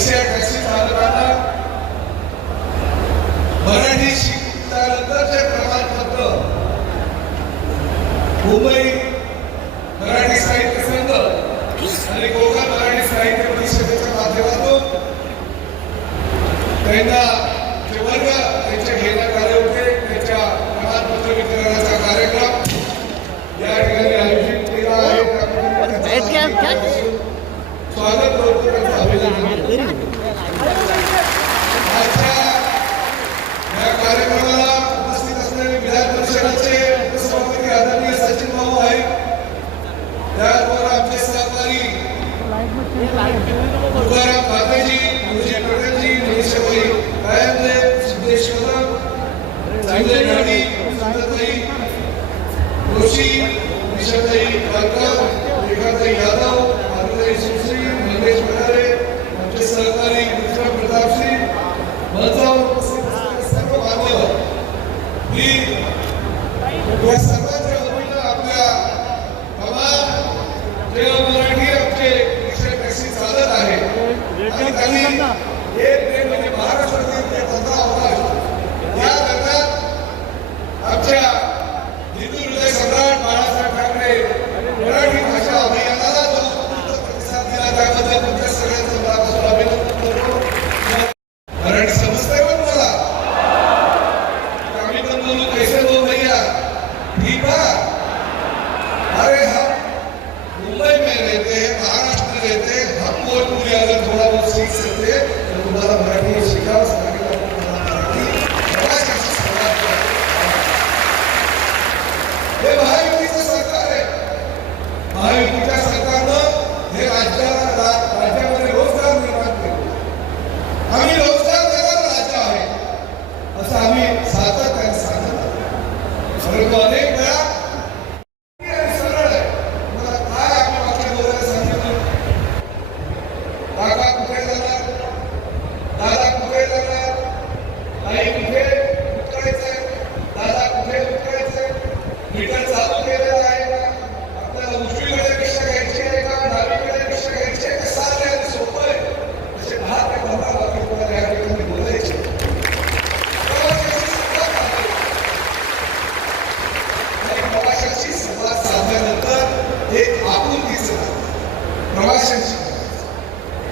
Rickshaw taxi चालकांना मराठी शिकल्यानंतरचे प्रमाणपत्र मुंबई मराठी साहित्य संघ आणि कोकण मराठी साहित्य परिषदेच्या माध्यमातून त्यांना जे वर्ग त्यांचे घेण्यात आले होते त्याच्या प्रमाणपत्र वितरणाचा कार्यक्रम या ठिकाणी आयोजित केला आहे. स्वागत करतो, त्यांचं अभिनंदन. आजच्या या कार्यक्रमाला उपस्थित असलेले विधान परिषदेचे उपसभापती आदरणीय सचिन भाऊ आहेत. त्याचबरोबर आमचे सहकारी तुकाराम पातेजी, विजय पटेलजी, निशाबाई कायंदे, सिद्धेश कदम, संजय गाडी, सुंदरताई जोशी, निशाताई कालकर, रेखाताई यादव, माधुरी सुश्री, मंगेश भंडारे, आमचे सहकारी विक्रम प्रतापसिंग, मंचावर उपस्थित असलेले सर्व मान्यवर. मी या सर्वांच्या वतीनं आपल्या मराठी आमचे रिक्षा टॅक्सी चालत आहे आणि त्यांनी एक ट्रेन म्हणजे महाराष्ट्रातील ते 15 ऑगस्ट या दरम्यान आमच्या हिंदू हृदय सम्राट बाळासाहेब ठाकरे मराठी भाषा अभियानाला जो प्रतिसाद दिला त्याबद्दल तुमच्या सगळ्यांचं मनापासून अभिनंदन करतो. मराठी समजतंय पण मला, आम्ही पण बोलू कैसे बोल भैया ठीक है. अरे हम मुंबई में रहते हैं, महाराष्ट्र में रहते हैं, हम भोजपुरी अगर थोड़ा बहुत सीख सकते तो तुम्हारा मराठी सीखा हे महायुतीचं सरकार आहे. महायुतीच्या सरकारनं हे राज्यामध्ये रोजगार निर्माण केले. आम्ही रोजगार देणारं राज्य आहे असं आम्ही सातत्याने सांगत आहोत. परंतु अनेक वेळा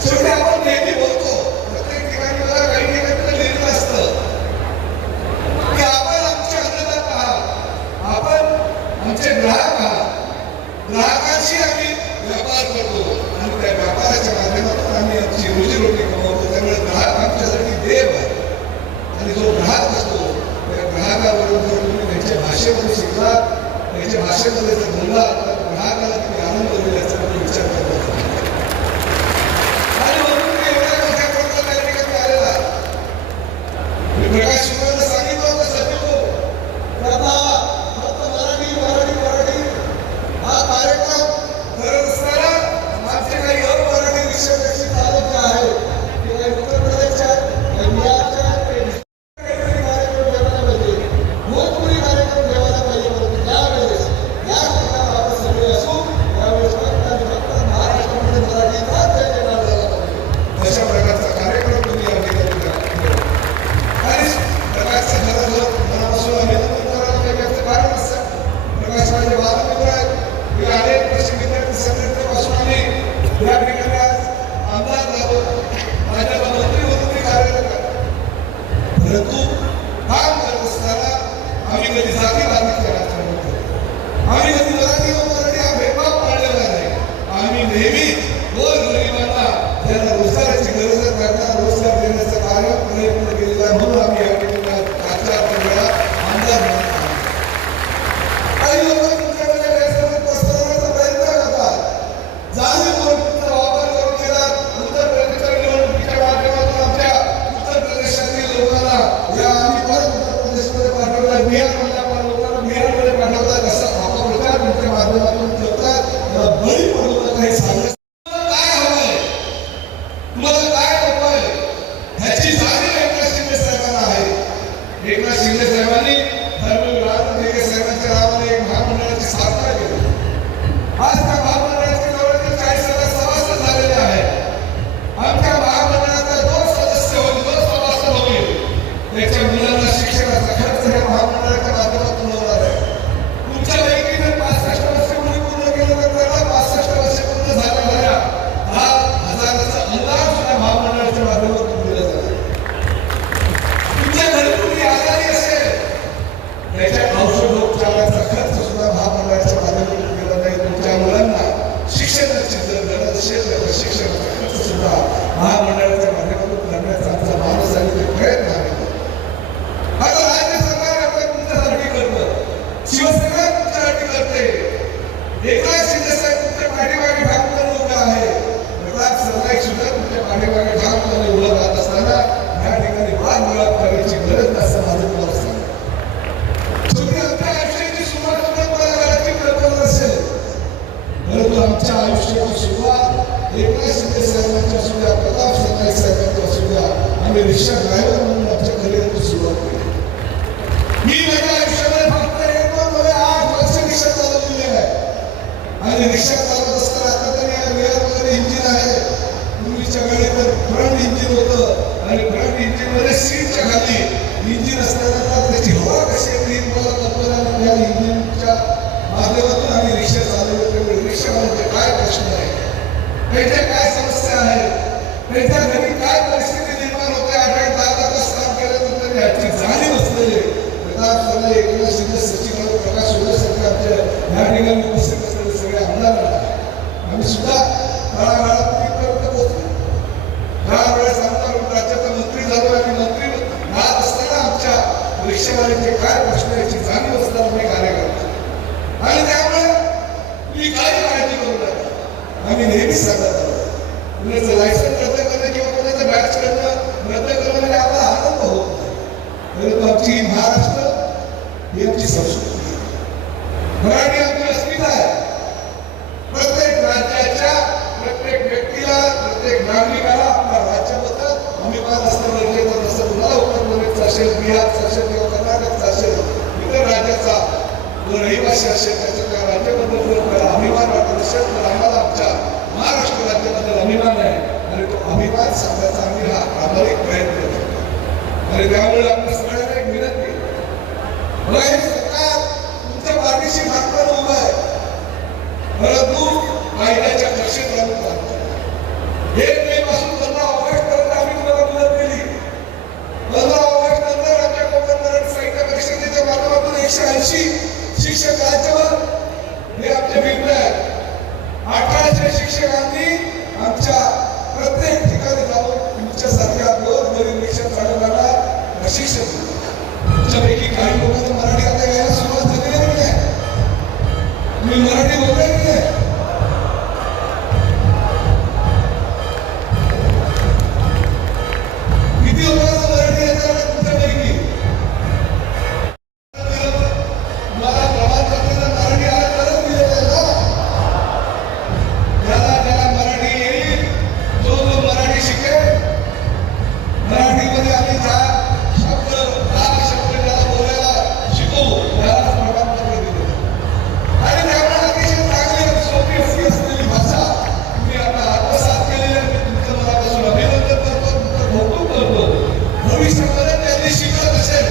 शेवटी आपण नेहमी बोलतो, प्रत्येक ठिकाणी मला काही ठिकाणी लिहिलं असतं की आपण आमचे अन्नदाता आहात, आपण आमचे ग्राहक आहात. ग्राहकांशी आम्ही व्यापार करतो आणि त्या व्यापाराच्या माध्यमातून आम्ही आमची रोजीरोटी कमवतो. त्यामुळे ग्राहक आमच्यासाठी देव आहे आणि जो ग्राहक असतो त्या ग्राहकाबरोबर जर तुम्ही त्यांच्या भाषेमध्ये शिकला, त्यांच्या भाषेमध्ये जर बोलला तर ग्राहकाला तुम्ही आनंद होईल याचा तुम्ही विचार करतो. प्रकाश शिवांना सांगितलं होतं सचिव आता फक्त मराठी मराठी मराठी हा कार्यक्रम करत असताना आमचे काही अमराठी रिक्षा टॅक्सी चालक जे आहेत ते काही उत्तर प्रदेशचे आहेत, काही बिहारचे आहेत, काही कार्यक्रम ठेवायला पाहिजे, भोजपुरी कार्यक्रम ठेवायला पाहिजे. परंतु त्यावेळेस या ठिकाणी आपण सगळे असू त्यावेळेस एकनाथ शिंदे साहेब तुमच्या पाठीमागे ठामपणे उभे आहे. प्रताप सरनाईक सुद्धा तुमच्या पाठीमागे ठामपणे उभं राहत असताना या ठिकाणी वादविवाद करायची गरज नसतं माझं तुम्हाला सांगतो. शेवटी आमच्या आयुष्याची सुरुवात मला घराची कल्पना असेल, परंतु आमच्या आयुष्याची सुरुवात एकनाथ शिंदे साहेबांच्या असू द्या, प्रताप सरनाईक साहेबांच्या असू द्या, आम्ही रिक्षा ड्रायव्हर म्हणून आमच्या करिअरची सुरुवात केली. मी माझ्या आयुष्यामध्ये फक्त 8 वर्ष रिक्षा चालवलेली आहे आणि रिक्षा चालवत असताना आता तरी वगैरे इंजिन आहे. पूर्वीच्या वेळी तर फ्रंट इंजिन होतं आणि फ्रंट इंजिन मध्ये सीटच्या खाली इंजिन असताना त्याची हवा कशी येते मला कल्पना नाही. या इंजिनच्या माध्यमातून आम्ही रिक्षा चालवली. रिक्षा म्हणजे काय प्रश्न आहे, त्याच्या काय समस्या आहेत, त्याच्या घरी काय परिस्थिती निर्माण होते. 8-10 तास काम केल्यानंतर याची जाणीव असलेले प्रताप सरनाईक, एकनाथ शिंदे, सचिन प्रकाश सोडसारखे आमच्या या ठिकाणी उपस्थित असलेले सगळे आमदार आम्ही सुद्धा काळाकाळात तिथपर्यंत पोहोचलो. ज्या वेळेस आमदार राज्याचा मंत्री झालो आणि मंत्री राहत असताना आमच्या रिक्षावाल्यांचे काय प्रश्न याची जाणीव असताना आम्ही कार्य करतो आणि त्यामुळे मी काही काळजी करू नका. आम्ही नेहमीच सांगत आहोत कुणाचं लायसन रद्द करणं किंवा कुणाचं बॅच करणं रद्द करणं म्हणजे आपला आनंद होत नाही, परंतु आमची महाराष्ट्र ही आमची संस्कृती आहे, मराठी आमची अस्मिता आहे. प्रत्येक राज्याच्या प्रत्येक व्यक्तीला, प्रत्येक नागरिकाला आपल्या राज्याबद्दल अभिमान असणं गरजेचं नसतं. तुम्हाला उत्तर प्रदेशचा असेल, बिहारचा असेल किंवा कर्नाटकचा असेल, इतर राज्याचा जो रहिवासी असेल त्याच्या त्या राज्याबद्दल जर आपल्याला अभिमान वाटत असेल तर आम्हाला आमच्या महाराष्ट्र राज्याबद्दल अभिमान आहे आणि तो अभिमान सांगण्याचा आम्ही हा प्रामाणिक प्रयत्न करतो. आणि त्यामुळे आपल्या सगळ्यांना एक विनंती, मला हे सरकार तुमच्या पाठीशी ठामपणे उभं आहे, परंतु कायद्याच्या कक्षेत राहून काम करा. 1 मे पासून 15 ऑगस्ट पर्यंत आम्ही तुम्हाला मदत केली. 15 ऑगस्ट नंतर आमच्या कोकण मराठी साहित्य परिषदेच्या माध्यमातून 180 शिक्षक राज्यभर हे आमचे मित्र आहेत. 1800 शिक्षकांनी आमच्या प्रत्येक ठिकाणी जाऊन तुमच्यासारख्या गोरगरीब रिक्षा चालवणारा प्रशिक्षण दिलं. तुमच्यापैकी काही लोकांना मराठी आता यायला सुरुवात झालेली नाही, तुम्ही मराठी बोलताय की नाही? किती लोकांना मराठी येतात तुमच्यापैकी? मला प्रमाणपत्र मराठी आलं तरच दिलेलं आहे ना. ज्याला मराठी येईल, जो मराठी शिकेल, मराठीमध्ये आम्ही शब्द ज्याला बोलायला शिकू त्याला प्रमाणपत्र दिले आणि त्यामुळे अतिशय चांगली सोपी असलेली भाषा तुम्ही आता आत्मसात केलेली आहे. तुमचं मनापासून अभिनंदन करतो, तुमचं कौतुक करतो. भविष्यामध्ये त्यांनी शिकत असेल,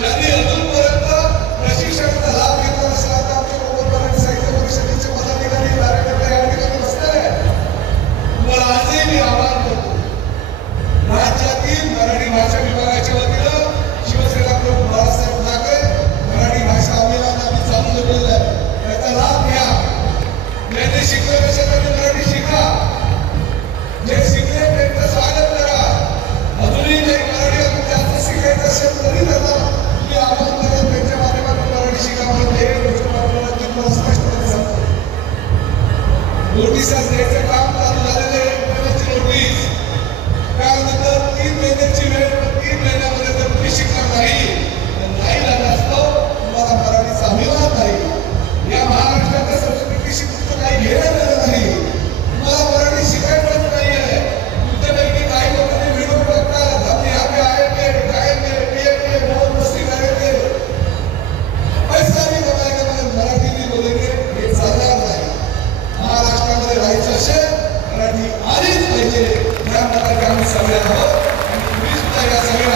त्यांनी अजूनपर्यंत प्रशिक्षणाचा लाभ घेतला असेल, आता आमच्या कोकण मराठी साहित्य परिषदेचे पदाधिकारी कार्यकर्ते या ठिकाणी बसलेले आहेत. तुम्हाला आजही मी आवाहन करतो, राज्यातील मराठी भाषा विभागाच्या वतीनं शिवसेना प्रमुख बाळासाहेब ठाकरे मराठी भाषा अभियान आम्ही चालू ठेवलेलं आहे, त्याचा लाभ घ्या. ज्यांनी शिकले नसेल त्यांनी मराठी शिका, जे शिकले त्यांचं स्वागत करा. अजूनही काही मराठी अजून जास्त शिकायचं असेल तरी त्यांना तुम्ही आवाहन करा, त्यांच्या माध्यमातून मराठी शिका. म्हणजे हे गोष्ट आपल्याला तुम्हाला स्पष्टपणे सांगतो. नोटिसा द्यायचं काम चालू झालेलं आहे, नोटीस त्यानंतर 3 महिन्याची वेळ, 3 महिन्यामध्ये जर तुम्ही शिकणार नाही झालं असतो तुम्हाला मराठीचा अभिमान नाही. या महाराष्ट्राच्या संस्कृतीशी तुमचं काही घेणं देणं नाही. तुम्हाला मराठी शिकायचंच नाही आहे. तुमच्यापैकी काही लोकांनी व्हिडिओ बघतात, हम यहाँ पे आएंगे, खाएंगे, पिएंगे, मौज मस्ती करेंगे, पैसा भी कमाएंगे, मगर मराठी भी बोलेंगे, हे चालणार नाही. महाराष्ट्रामध्ये राहायचं असेल मराठी आलीच पाहिजे. या मराठी आम्ही सगळे आहोत आणि तुम्ही सुद्धा या सगळ्या